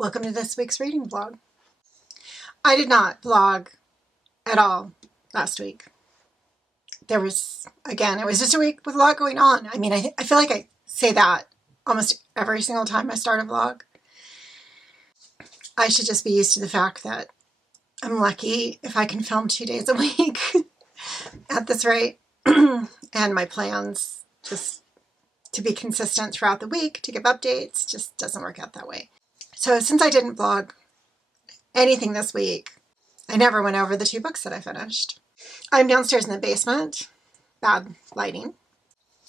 Welcome to this week's reading vlog. I did not vlog at all last week. It was just a week with a lot going on. I mean, I feel like I say that almost every single time I start a vlog. I should just be used to the fact that I'm lucky if I can film 2 days a week at this rate. And my plans just to be consistent throughout the week, to give updates, just doesn't work out that way. So since I didn't vlog anything this week, I never went over the 2 books that I finished. I'm downstairs in the basement. Bad lighting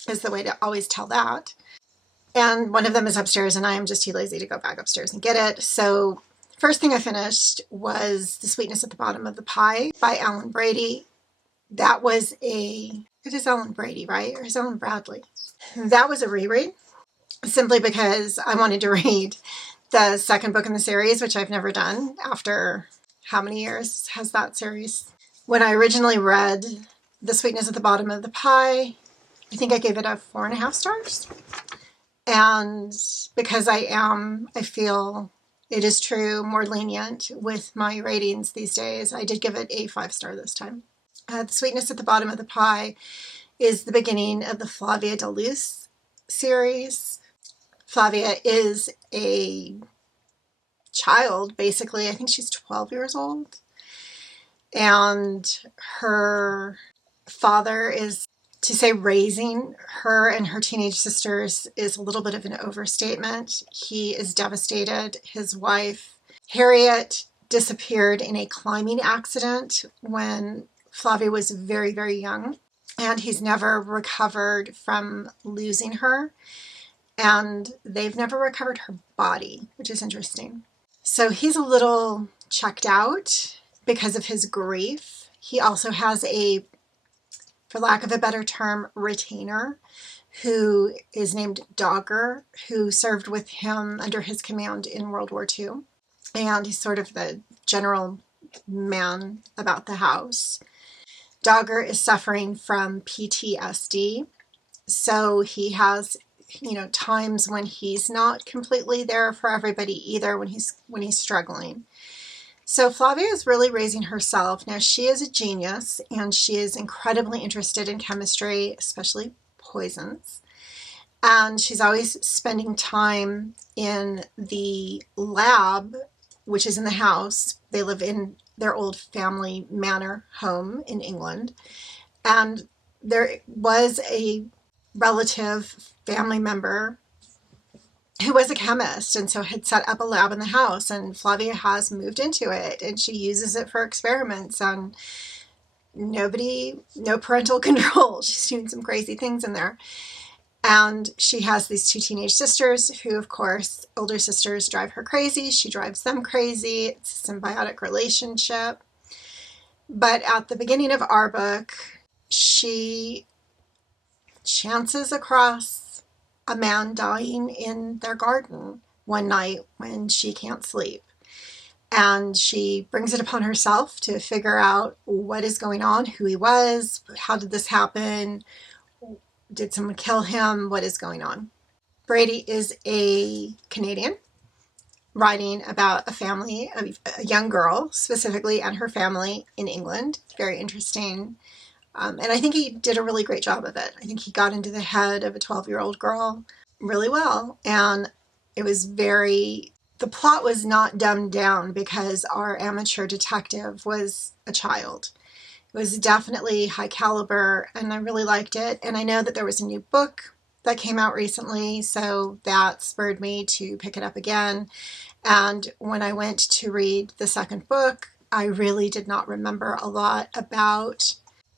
is the way to always tell that. And one of them is upstairs, and I am just too lazy to go back upstairs and get it. So first thing I finished was The Sweetness at the Bottom of the Pie by Alan Brady. It is Alan Brady, right? Or is Alan Bradley? That was a reread, simply because I wanted to read the second book in the series, which I've never done. After how many years has that series? When I originally read The Sweetness at the Bottom of the Pie, I think I gave it a 4.5 stars. And because I feel it is true, more lenient with my ratings these days, I did give it a 5-star this time. The Sweetness at the Bottom of the Pie is the beginning of the Flavia de Luce series. Flavia is a child, basically. I think she's 12 years old. And her father is, to say raising her and her teenage sisters is a little bit of an overstatement. He is devastated. His wife, Harriet, disappeared in a climbing accident when Flavia was very, very young. And he's never recovered from losing her. And they've never recovered her body, which is interesting. So he's a little checked out because of his grief. He also has a, for lack of a better term, retainer who is named Dogger, who served with him under his command in World War II. And he's sort of the general man about the house. Dogger is suffering from PTSD. So he has, times when he's not completely there for everybody either, when he's struggling. So Flavia is really raising herself. Now, she is a genius, and she is incredibly interested in chemistry, especially poisons. And she's always spending time in the lab, which is in the house. They live in their old family manor home in England. And there was a relative family member who was a chemist, and so had set up a lab in the house, and Flavia has moved into it, and she uses it for experiments, and no parental control. She's doing some crazy things in there. And she has these 2 teenage sisters who, of course, older sisters drive her crazy. She drives them crazy. It's a symbiotic relationship. But at the beginning of our book, she chances across a man dying in their garden one night when she can't sleep. And she brings it upon herself to figure out what is going on, who he was, how did this happen, did someone kill him, what is going on. Brady is a Canadian writing about a family, a young girl specifically, and her family in England. Very interesting. And I think he did a really great job of it. I think he got into the head of a 12-year-old girl really well. And it was the plot was not dumbed down because our amateur detective was a child. It was definitely high caliber, and I really liked it. And I know that there was a new book that came out recently, so that spurred me to pick it up again. And when I went to read the second book, I really did not remember a lot about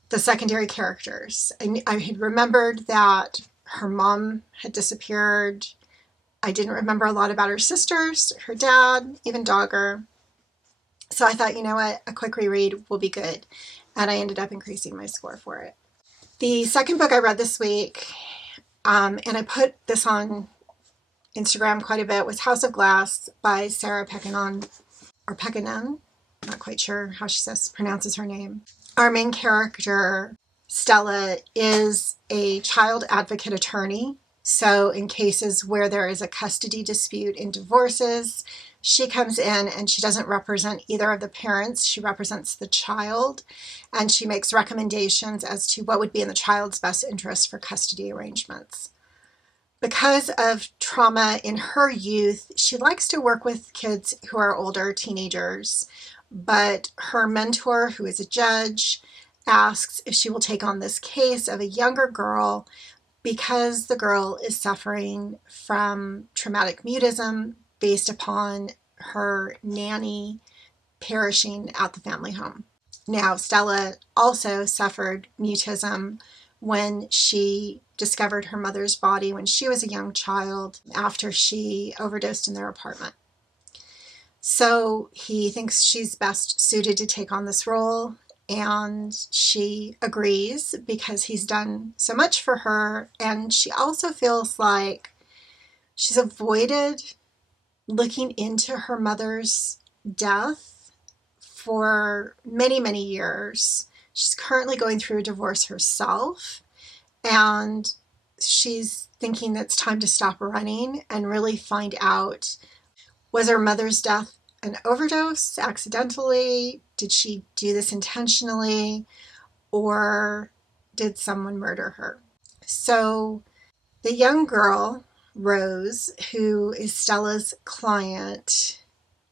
the secondary characters. I had remembered that her mom had disappeared. I didn't remember a lot about her sisters, her dad, even Dogger. So I thought, you know what, a quick reread will be good. And I ended up increasing my score for it. The second book I read this week, and I put this on Instagram quite a bit, was House of Glass by Sarah Pekkanen, or Pekkanen. I'm not quite sure how she pronounces her name. Our main character, Stella, is a child advocate attorney So in cases where there is a custody dispute in divorces, she comes in and she doesn't represent either of the parents. She represents the child, and she makes recommendations as to what would be in the child's best interest for custody arrangements. Because of trauma in her youth, she likes to work with kids who are older, teenagers, but her mentor, who is a judge, asks if she will take on this case of a younger girl because the girl is suffering from traumatic mutism based upon her nanny perishing at the family home. Now, Stella also suffered mutism when she discovered her mother's body when she was a young child after she overdosed in their apartment. So he thinks she's best suited to take on this role, and she agrees because he's done so much for her, and she also feels like she's avoided looking into her mother's death for many, many years. She's currently going through a divorce herself, and she's thinking that it's time to stop running and really find out, was her mother's death an overdose accidentally? Did she do this intentionally? Or did someone murder her? So the young girl, Rose, who is Stella's client,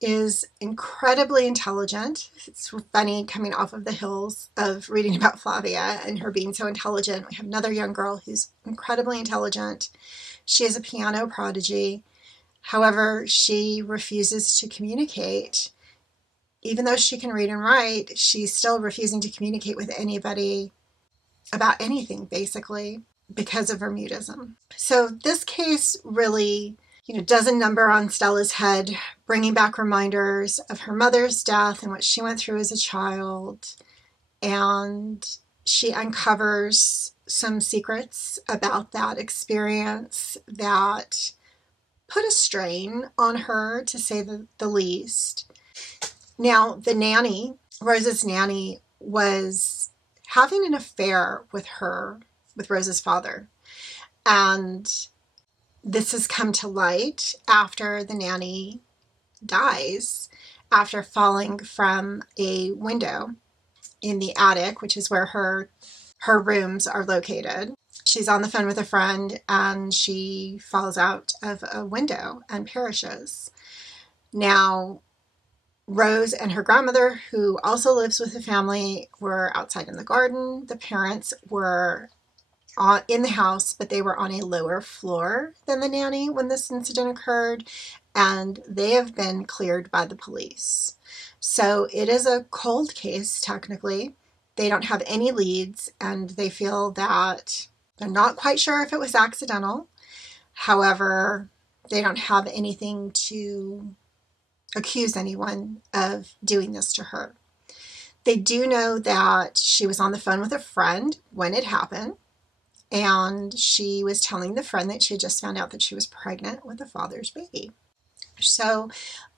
is incredibly intelligent. It's funny coming off of the hills of reading about Flavia and her being so intelligent. We have another young girl who's incredibly intelligent. She is a piano prodigy. However, she refuses to communicate. Even though she can read and write, she's still refusing to communicate with anybody about anything, basically, because of her mutism. So this case really, does a number on Stella's head, bringing back reminders of her mother's death and what she went through as a child. And she uncovers some secrets about that experience that put a strain on her, to say the least. Now, the nanny, Rose's nanny, was having an affair with Rose's father. And this has come to light after the nanny dies, after falling from a window in the attic, which is where her rooms are located. She's on the phone with a friend and she falls out of a window and perishes. Now, Rose and her grandmother, who also lives with the family, were outside in the garden. The parents were in the house, but they were on a lower floor than the nanny when this incident occurred, and they have been cleared by the police. So it is a cold case, technically. They don't have any leads, and they feel that they're not quite sure if it was accidental. However, they don't have anything to accuse anyone of doing this to her. They do know that she was on the phone with a friend when it happened, and she was telling the friend that she had just found out that she was pregnant with the father's baby. So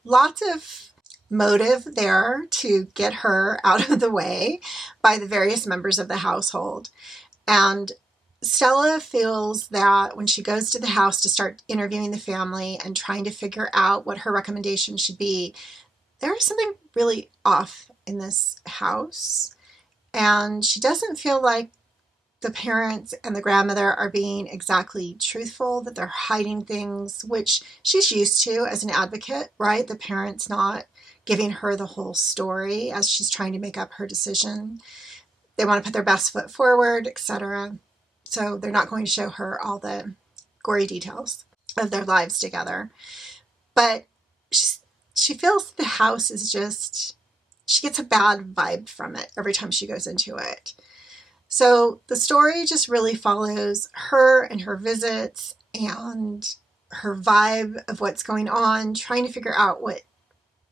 lots of motive there to get her out of the way by the various members of the household. And Stella feels that when she goes to the house to start interviewing the family and trying to figure out what her recommendation should be, there is something really off in this house. And she doesn't feel like the parents and the grandmother are being exactly truthful, that they're hiding things, which she's used to as an advocate, right? The parents not giving her the whole story as she's trying to make up her decision. They want to put their best foot forward, etc. So they're not going to show her all the gory details of their lives together. But she feels the house is just, she gets a bad vibe from it every time she goes into it. So the story just really follows her and her visits and her vibe of what's going on, trying to figure out what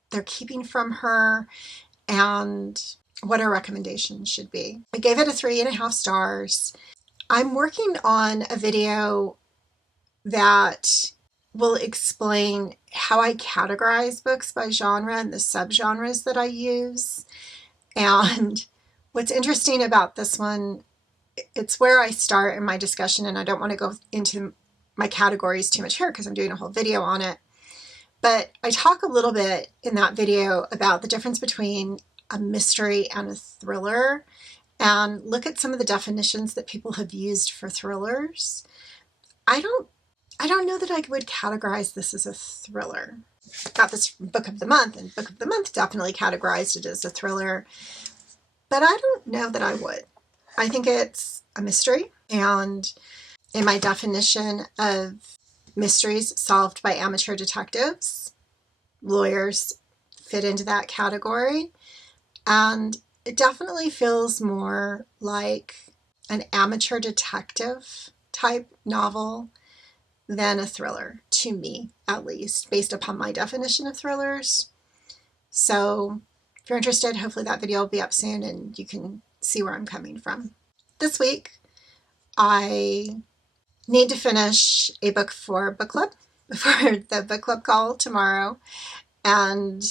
they're keeping from her and what her recommendation should be. I gave it a 3.5 stars. I'm working on a video that will explain how I categorize books by genre and the subgenres that I use. And what's interesting about this one, it's where I start in my discussion, and I don't want to go into my categories too much here because I'm doing a whole video on it. But I talk a little bit in that video about the difference between a mystery and a thriller, and look at some of the definitions that people have used for thrillers. I don't know that I would categorize this as a thriller. Got this book of the month, and book of the month definitely categorized it as a thriller, but I don't know that I would. I think it's a mystery, and in my definition of mysteries solved by amateur detectives, lawyers fit into that category, and it definitely feels more like an amateur detective type novel than a thriller, to me at least, based upon my definition of thrillers. So if you're interested, hopefully that video will be up soon and you can see where I'm coming from. This week, I need to finish a book for book club, for the book club call tomorrow. And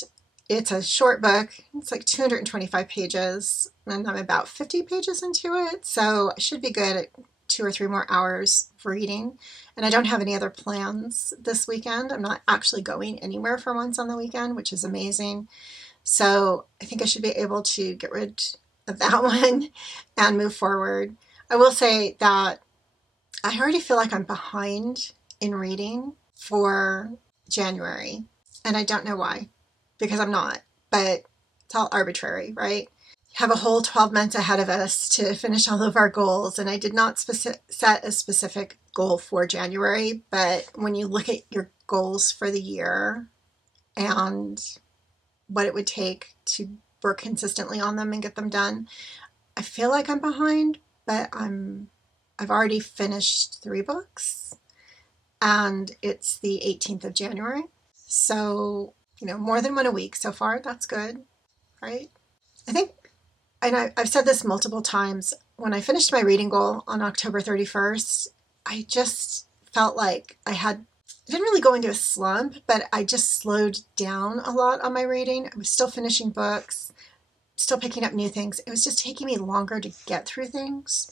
it's a short book. It's like 225 pages, and I'm about 50 pages into it. So I should be good at 2 or 3 more hours of reading. And I don't have any other plans this weekend. I'm not actually going anywhere for once on the weekend, which is amazing. So I think I should be able to get rid of that one and move forward. I will say that I already feel like I'm behind in reading for January, and I don't know why, because I'm not, but it's all arbitrary, right? Have a whole 12 months ahead of us to finish all of our goals, and I did not set a specific goal for January, but when you look at your goals for the year and what it would take to work consistently on them and get them done, I feel like I'm behind, but I've already finished 3 books, and it's the 18th of January. So, more than one a week so far. That's good, right? I think, and I've said this multiple times, when I finished my reading goal on October 31st, I just felt like I didn't really go into a slump, but I just slowed down a lot on my reading. I was still finishing books, still picking up new things. It was just taking me longer to get through things.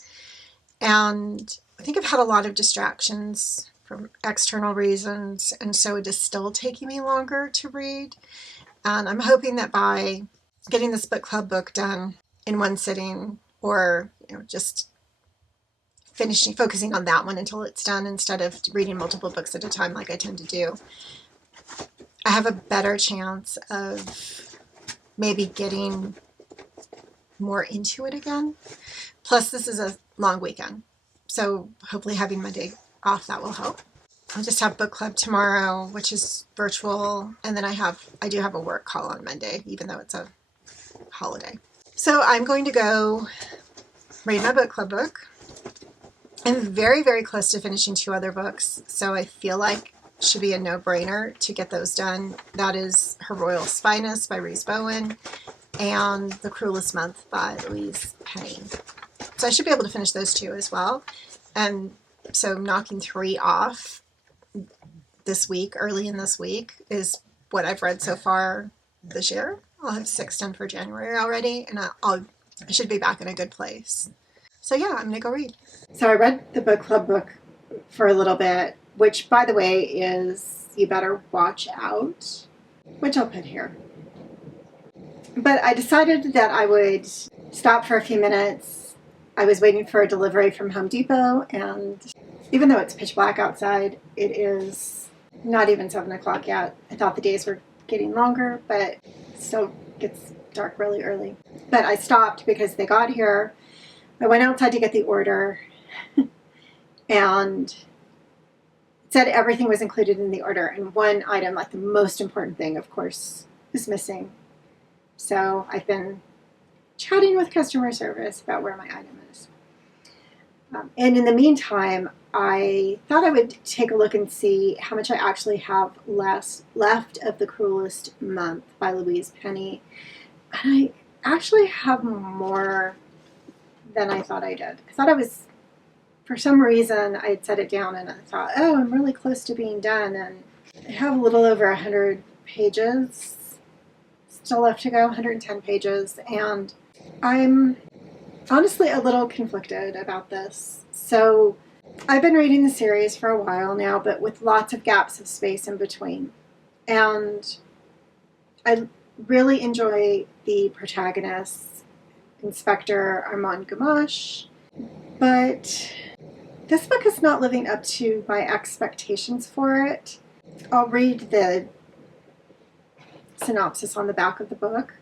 And I think I've had a lot of distractions from external reasons, and so it is still taking me longer to read. And I'm hoping that by getting this book club book done in one sitting, or just focusing on that one until it's done instead of reading multiple books at a time like I tend to do, I have a better chance of maybe getting more into it again. Plus, this is a long weekend, so hopefully having Monday off, that will help. I'll just have book club tomorrow, which is virtual, and then I do have a work call on Monday, even though it's a holiday. So I'm going to go read my book club book. I'm very, very close to finishing 2 other books, so I feel like it should be a no-brainer to get those done. That is Her Royal Spyness by Rhys Bowen and The Cruelest Month by Louise Penny. So I should be able to finish those 2 as well. And so knocking 3 off this week, early in this week, is what I've read so far this year. I'll have 6 done for January already, and I should be back in a good place. So yeah, I'm going to go read. So I read the book club book for a little bit, which, by the way, is You Better Watch Out, which I'll put here. But I decided that I would stop for a few minutes. I was waiting for a delivery from Home Depot, and even though it's pitch black outside, it is not even 7 o'clock yet. I thought the days were getting longer, but it still gets dark really early. But I stopped because they got here. I went outside to get the order, and it said everything was included in the order, and one item, like the most important thing, of course, was missing. So I've been chatting with customer service about where my item is. And in the meantime, I thought I would take a look and see how much I actually have left of The Cruelest Month by Louise Penny. And I actually have more than I thought I did. I thought I was, for some reason, I had set it down and I thought, oh, I'm really close to being done. And I have a little over 100 pages still left to go, 110 pages. And I'm honestly a little conflicted about this. So I've been reading the series for a while now, but with lots of gaps of space in between. And I really enjoy the protagonist, Inspector Armand Gamache, but this book is not living up to my expectations for it. I'll read the synopsis on the back of the book.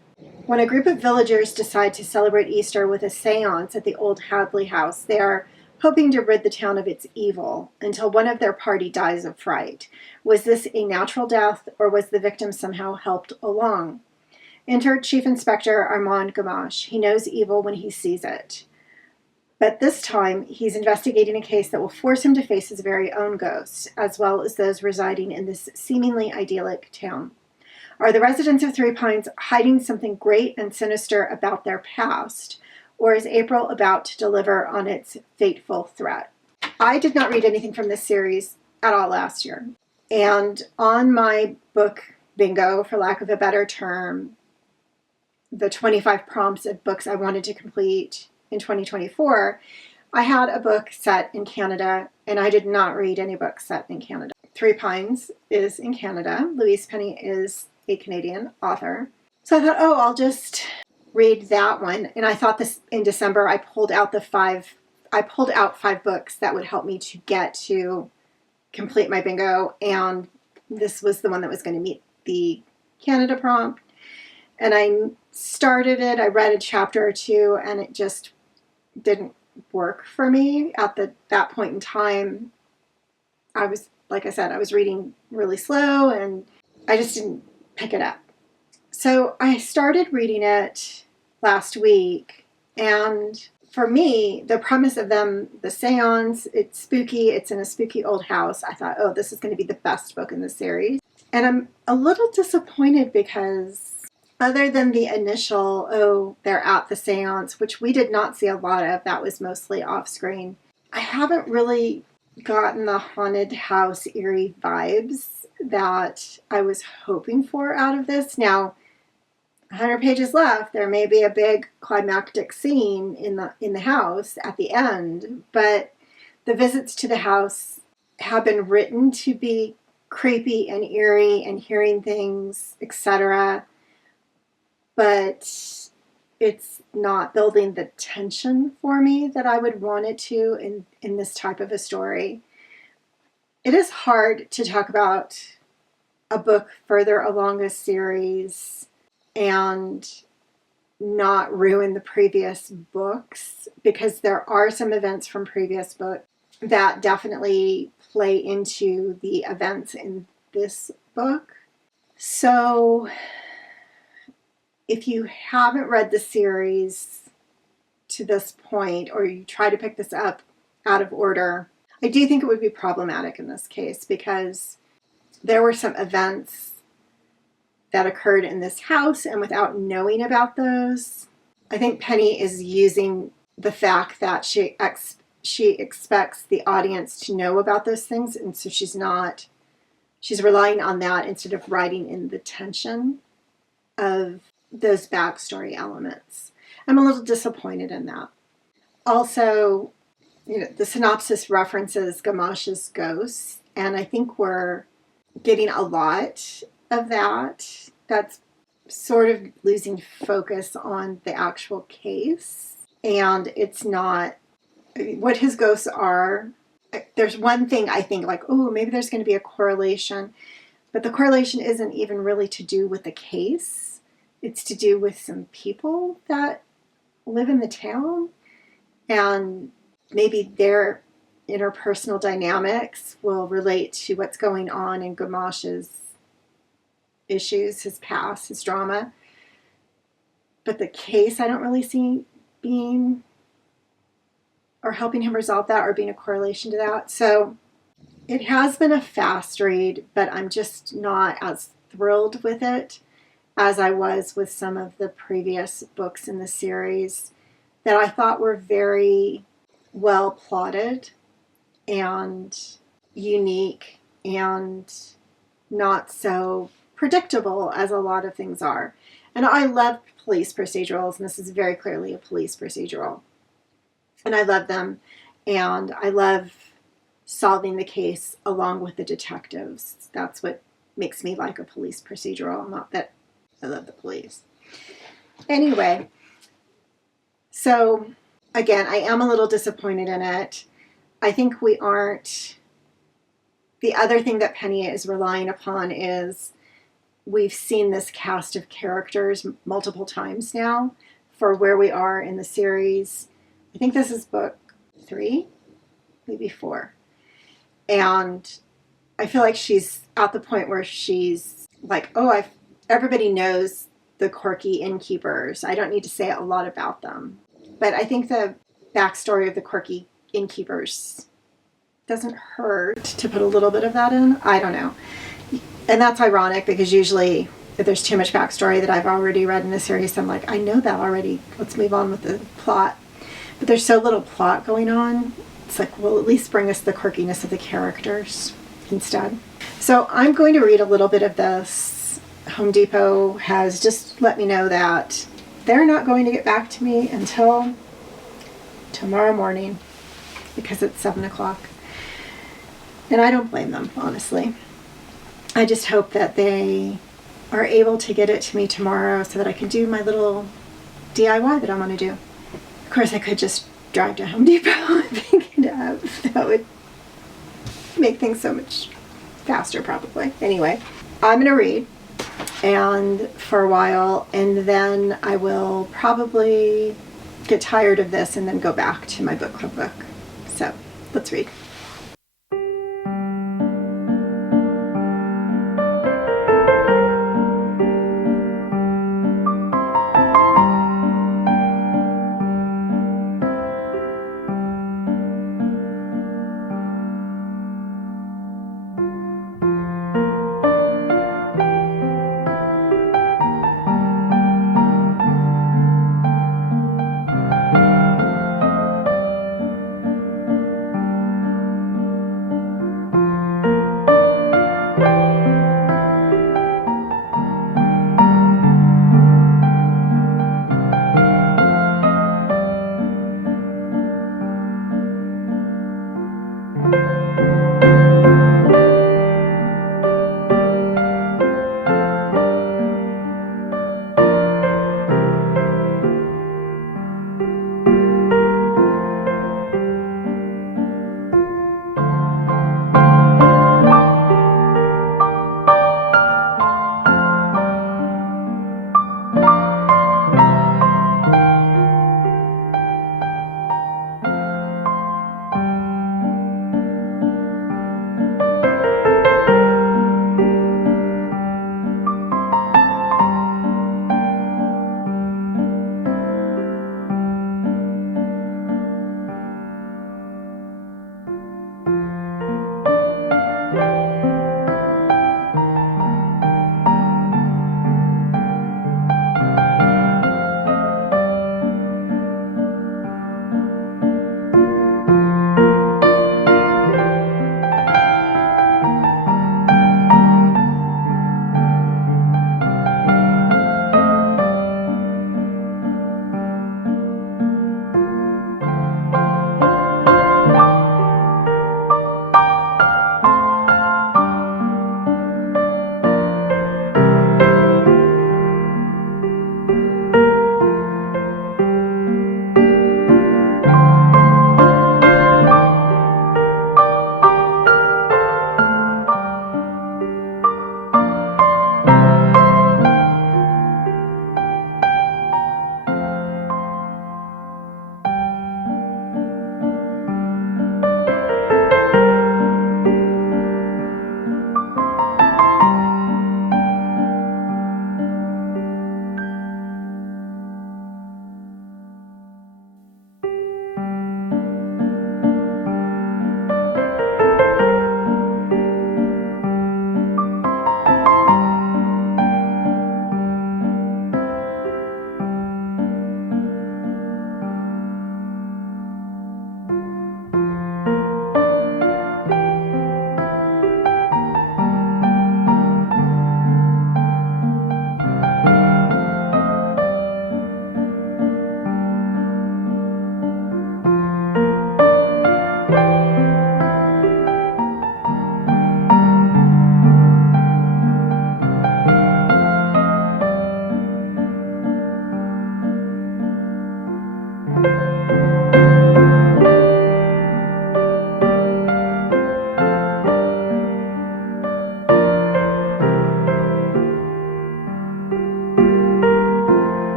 When a group of villagers decide to celebrate Easter with a seance at the old Hadley house, they are hoping to rid the town of its evil until one of their party dies of fright. Was this a natural death, or was the victim somehow helped along? Enter Chief Inspector Armand Gamache. He knows evil when he sees it. But this time, he's investigating a case that will force him to face his very own ghosts, as well as those residing in this seemingly idyllic town. Are the residents of Three Pines hiding something great and sinister about their past, or is April about to deliver on its fateful threat? I did not read anything from this series at all last year. And on my book bingo, for lack of a better term, the 25 prompts of books I wanted to complete in 2024, I had a book set in Canada, and I did not read any books set in Canada. Three Pines is in Canada. Louise Penny is a Canadian author. So I thought, oh, I'll just read that one. And I thought this in December, I pulled out 5 books that would help me to get to complete my bingo. And this was the one that was going to meet the Canada prompt. And I started it, I read a chapter or two, and it just didn't work for me at that point in time. I was, like I said, I was reading really slow, and I just didn't pick it up. So I started reading it last week, and for me, the premise of them, the seance, it's spooky, it's in a spooky old house. I thought, oh, this is going to be the best book in the series. And I'm a little disappointed because other than the initial, oh, they're at the seance, which we did not see a lot of, that was mostly off screen, I haven't really gotten the haunted house eerie vibes that I was hoping for out of this. Now, 100 pages left, there may be a big climactic scene in the house at the end, but the visits to the house have been written to be creepy and eerie and hearing things, etc., but it's not building the tension for me that I would want it to in this type of a story. It is hard to talk about a book further along a series and not ruin the previous books, because there are some events from previous books that definitely play into the events in this book. So if you haven't read the series to this point, or you try to pick this up out of order, I do think it would be problematic in this case, because there were some events that occurred in this house, and without knowing about those, I think Penny is using the fact that she expects the audience to know about those things, and so she's relying on that instead of writing in the tension of those backstory elements. I'm a little disappointed in that. Also, the synopsis references Gamache's ghosts, and I think we're getting a lot of that. That's sort of losing focus on the actual case, and it's not what his ghosts are. There's one thing I think, like, oh, maybe there's going to be a correlation, but the correlation isn't even really to do with the case. It's to do with some people that live in the town, and maybe their interpersonal dynamics will relate to what's going on in Gamache's issues, his past, his drama. But the case, I don't really see being or helping him resolve that or being a correlation to that. So it has been a fast read, but I'm just not as thrilled with it as I was with some of the previous books in the series that I thought were very well plotted and unique and not so predictable as a lot of things are. And I love police procedurals, and this is very clearly a police procedural. And I love them. And I love solving the case along with the detectives. That's what makes me like a police procedural, not that I love the police. Anyway, so again, I am a little disappointed in it. I think we aren't. The other thing that Penny is relying upon is we've seen this cast of characters multiple times now for where we are in the series. I think this is book 3, maybe 4. And I feel like she's at the point where she's like, oh, everybody knows the quirky innkeepers. I don't need to say a lot about them. But I think the backstory of the quirky innkeepers doesn't hurt to put a little bit of that in. I don't know. And that's ironic because usually if there's too much backstory that I've already read in a series, I'm like, I know that already. Let's move on with the plot. But there's so little plot going on. It's like, well, at least bring us the quirkiness of the characters instead. So I'm going to read a little bit of this. Home Depot has just let me know that they're not going to get back to me until tomorrow morning because it's 7 o'clock. And I don't blame them, honestly. I just hope that they are able to get it to me tomorrow so that I can do my little DIY that I want to do. Of course, I could just drive to Home Depot and pick it up. That would make things so much faster, probably. Anyway, I'm going to read and for a while, and then I will probably get tired of this and then go back to my book club book. So let's read.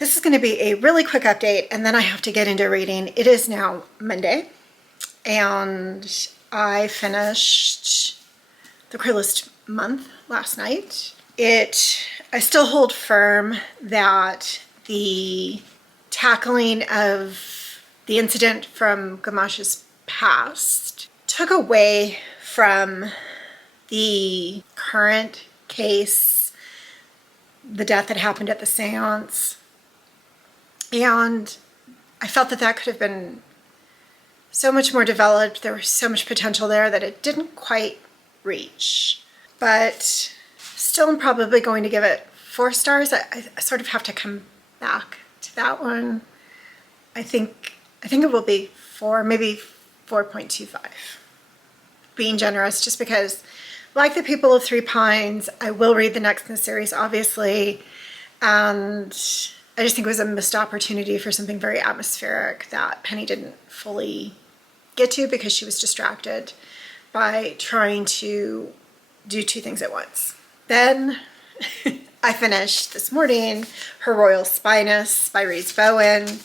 This is going to be a really quick update, and then I have to get into reading. It is now Monday, and I finished The Cruelest Month last night. I still hold firm that the tackling of the incident from Gamache's past took away from the current case, the death that happened at the seance. And I felt that that could have been so much more developed. There was so much potential there that it didn't quite reach. But still, I'm probably going to give it 4 stars. I sort of have to come back to that one. I think it will be 4, maybe 4.25. Being generous, just because, like The People of Three Pines, I will read the next in the series, obviously, and I just think it was a missed opportunity for something very atmospheric that Penny didn't fully get to because she was distracted by trying to do 2 things at once. Then I finished this morning Her Royal Spyness by Rhys Bowen.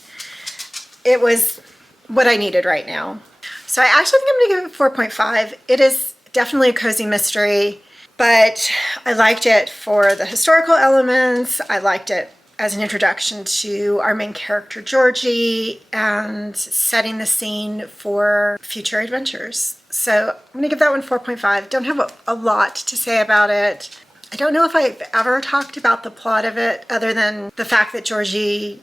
It was what I needed right now. So I actually think I'm going to give it 4.5. It is definitely a cozy mystery, but I liked it for the historical elements. I liked it as an introduction to our main character, Georgie, and setting the scene for future adventures. So I'm going to give that one 4.5. Don't have a lot to say about it. I don't know if I've ever talked about the plot of it other than the fact that Georgie,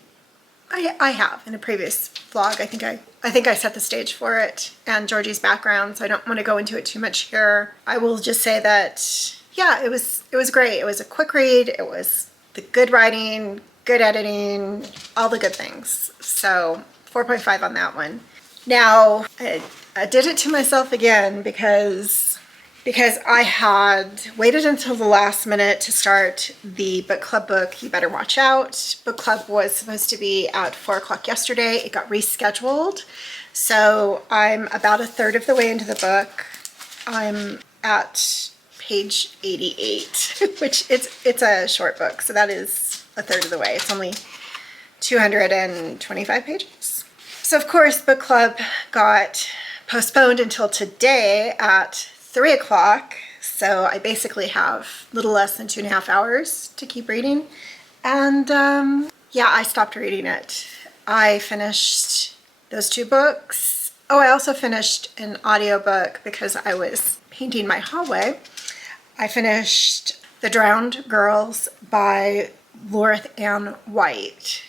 I have in a previous vlog. I think I set the stage for it and Georgie's background, so I don't want to go into it too much here. I will just say that, yeah, it was great. It was a quick read. It was the good writing, good editing, all the good things. So 4.5 on that one. Now, I did it to myself again because I had waited until the last minute to start the book club book, You Better Watch Out. Book club was supposed to be at 4 o'clock yesterday. It got rescheduled. So I'm about a third of the way into the book. I'm at page 88, which it's a short book. So that is a third of the way. It's only 225 pages. So of course, book club got postponed until today at 3 o'clock. So I basically have a little less than 2.5 hours to keep reading. And yeah, I stopped reading it. I finished those 2 books. Oh, I also finished an audiobook because I was painting my hallway. I finished The Drowned Girls by Lorith Ann White.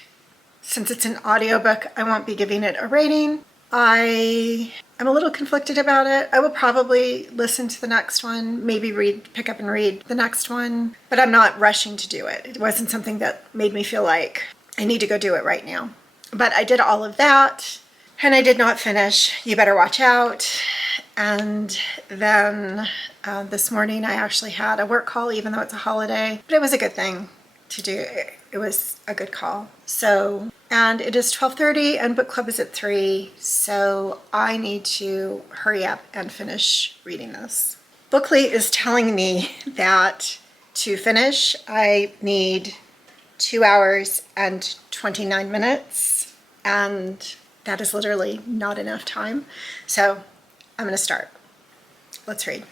Since it's an audiobook, I won't be giving it a rating. I am a little conflicted about it. I will probably listen to the next one, maybe pick up and read the next one, but I'm not rushing to do it. It wasn't something that made me feel like I need to go do it right now. But I did all of that, and I did not finish You Better Watch Out. And then this morning I actually had a work call, even though it's a holiday, but it was a good thing to do. It was a good call. So, and it is 12:30 and book club is at 3, so I need to hurry up and finish reading this. Bookly is telling me that to finish I need 2 hours and 29 minutes, and that is literally not enough time. So I'm going to start. Let's read.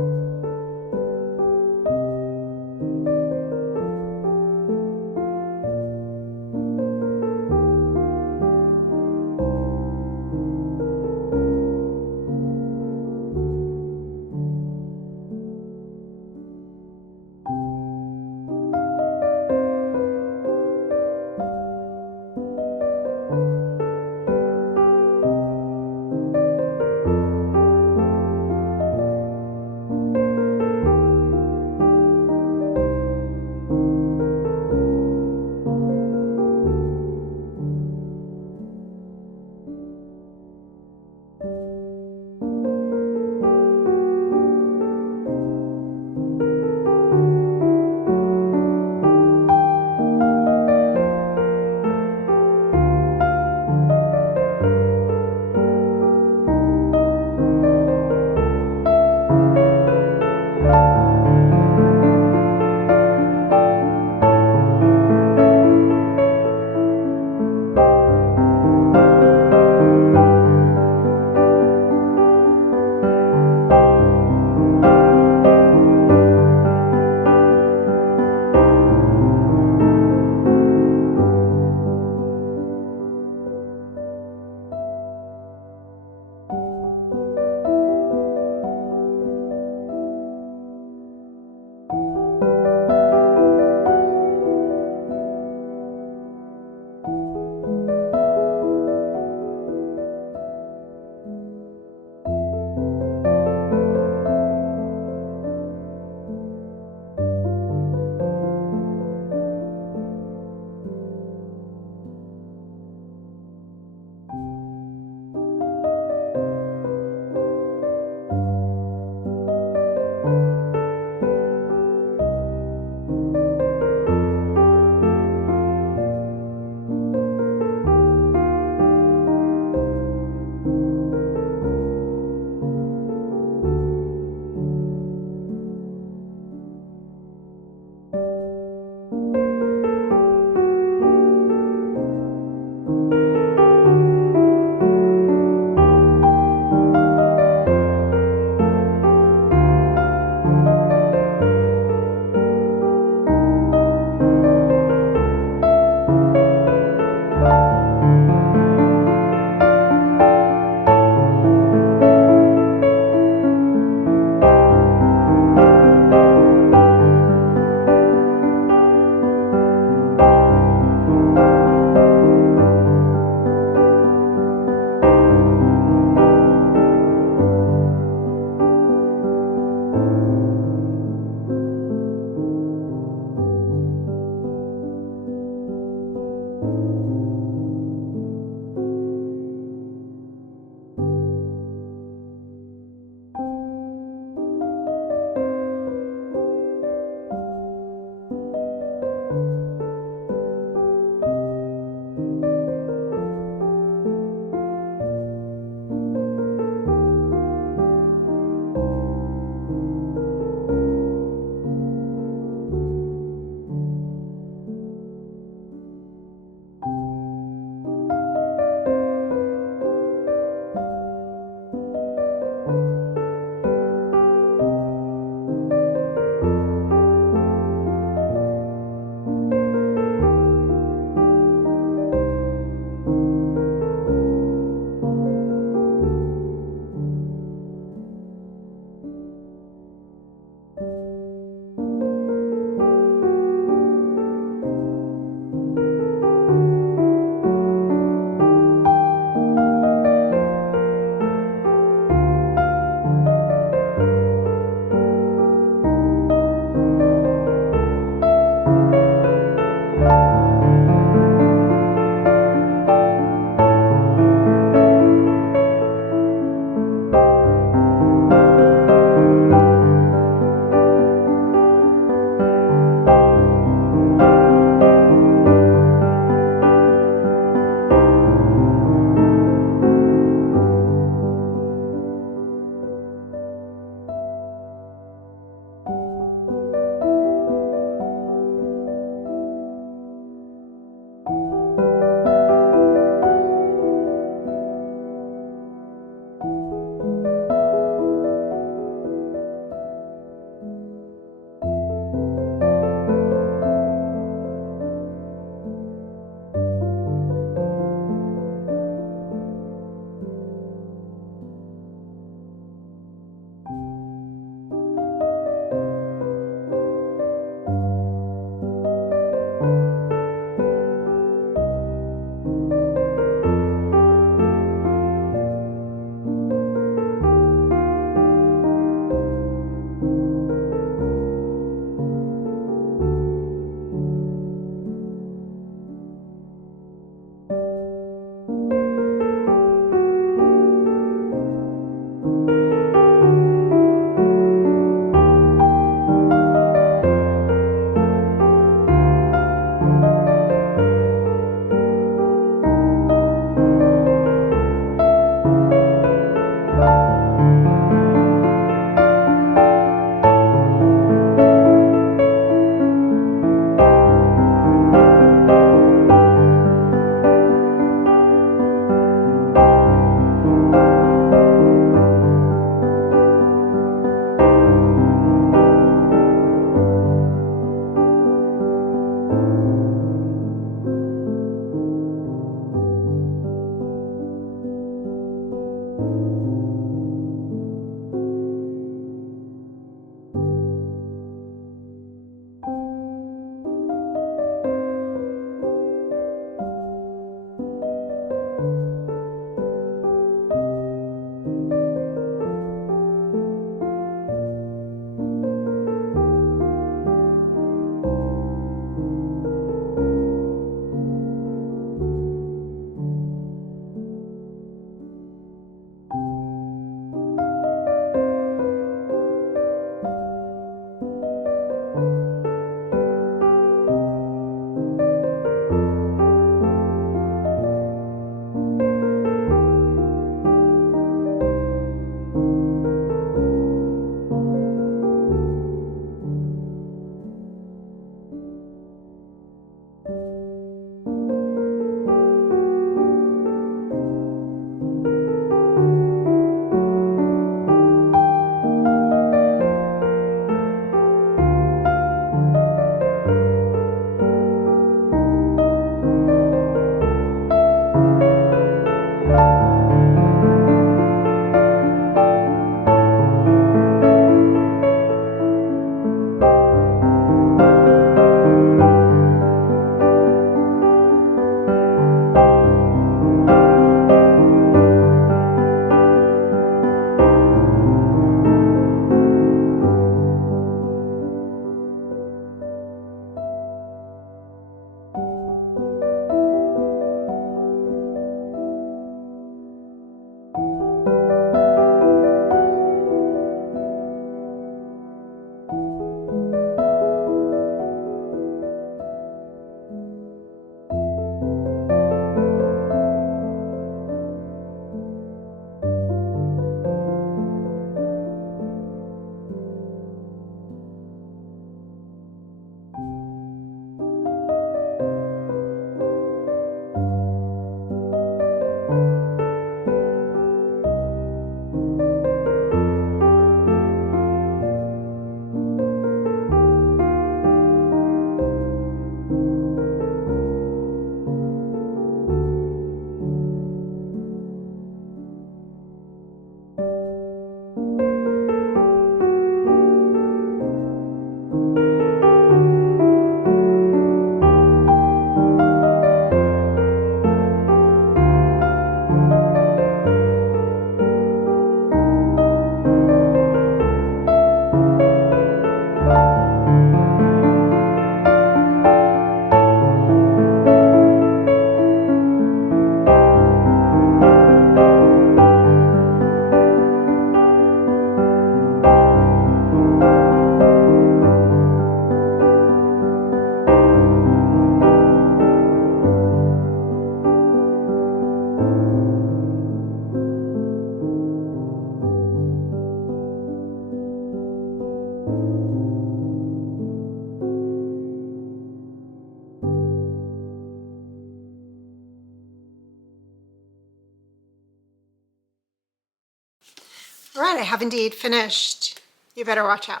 All right, I have indeed finished You Better Watch Out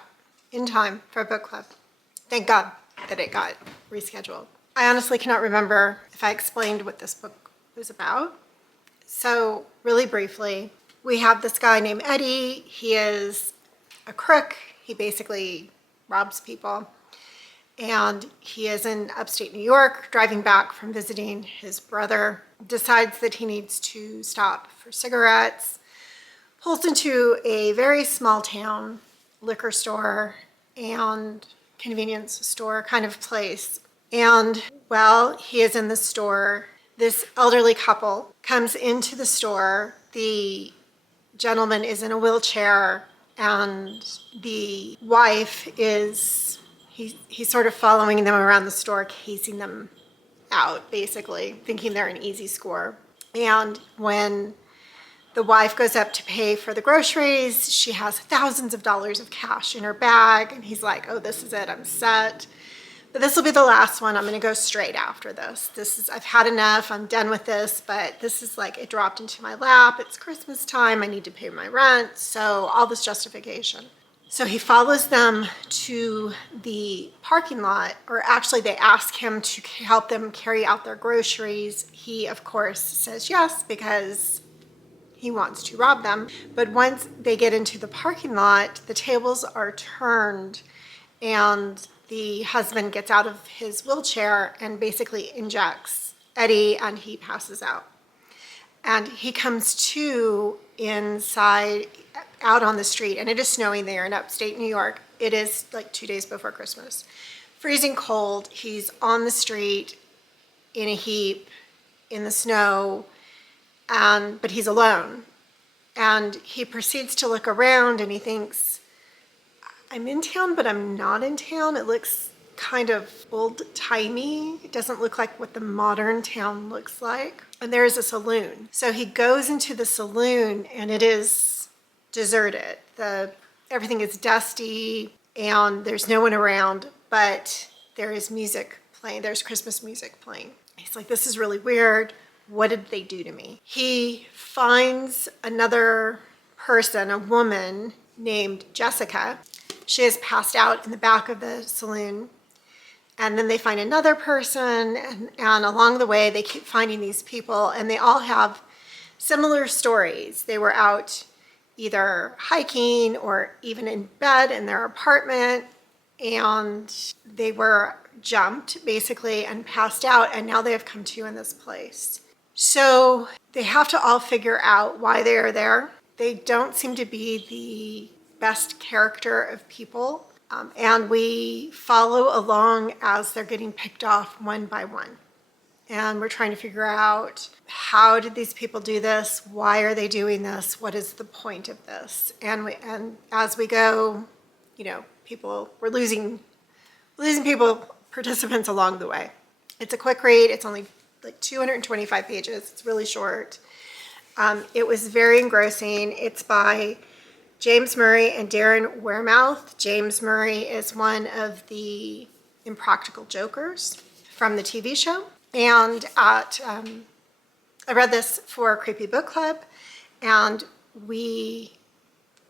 in time for a book club. Thank God that it got rescheduled. I honestly cannot remember if I explained what this book was about. So really briefly, we have this guy named Eddie. He is a crook. He basically robs people. And he is in upstate New York, driving back from visiting his brother, decides that he needs to stop for cigarettes, pulls into a very small town liquor store and convenience store kind of place. And while he is in the store, this elderly couple comes into the store. The gentleman is in a wheelchair and the wife is, he's sort of following them around the store, casing them out, basically, thinking they're an easy score. And when the wife goes up to pay for the groceries, she has thousands of dollars of cash in her bag. And he's like, oh, this is it, I'm set. But this will be the last one. I'm gonna go straight after this. I've had enough, I'm done with this, but this is like, it dropped into my lap. It's Christmas time, I need to pay my rent. So all this justification. So he follows them to the parking lot, or actually they ask him to help them carry out their groceries. He, of course, says yes, because he wants to rob them. But once they get into the parking lot, the tables are turned and the husband gets out of his wheelchair and basically injects Eddie and he passes out. And he comes to inside, out on the street, and it is snowing there in upstate New York. It is like 2 days before Christmas. Freezing cold, he's on the street in a heap in the snow, but he's alone. And he proceeds to look around and he thinks, I'm in town, but I'm not in town. It looks kind of old-timey. It doesn't look like what the modern town looks like. And there is a saloon. So he goes into the saloon and it is deserted. Everything is dusty and there's no one around, but there is music playing. There's Christmas music playing. He's like, this is really weird. What did they do to me? He finds another person, a woman named Jessica. She is passed out in the back of the saloon. And then they find another person, and along the way they keep finding these people, and they all have similar stories. They were out either hiking or even in bed in their apartment, and they were jumped basically and passed out, and now they have come to in this place. So they have to all figure out why they are there. They don't seem to be the best character of people. And we follow along as they're getting picked off one by one. And we're trying to figure out, how did these people do this? Why are they doing this? What is the point of this? And as we go, we're losing participants along the way. It's a quick read. It's only like 225 pages. It's really short. It was very engrossing. It's by James Murray and Darren Wehrmouth. James Murray is one of the Impractical Jokers from the TV show. And I read this for a Creepy Book Club, and we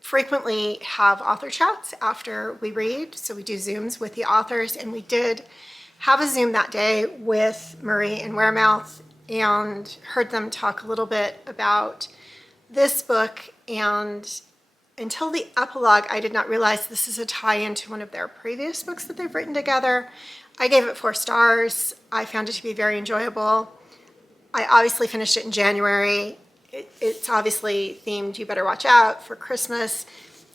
frequently have author chats after we read. So we do Zooms with the authors, and we did have a Zoom that day with Murray and Wehrmouth and heard them talk a little bit about this book. And until the epilogue, I did not realize this is a tie-in to one of their previous books that they've written together. I gave it 4 stars. I found it to be very enjoyable. I obviously finished it in January. It's obviously themed You Better Watch Out for Christmas.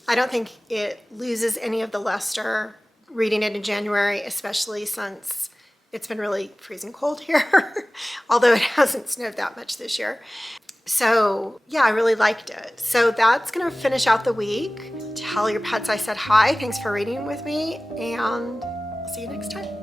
I don't think it loses any of the luster reading it in January, especially since it's been really freezing cold here, although it hasn't snowed that much this year. So yeah, I really liked it. So that's gonna finish out the week. Tell your pets I said hi. Thanks for reading with me, and I'll see you next time.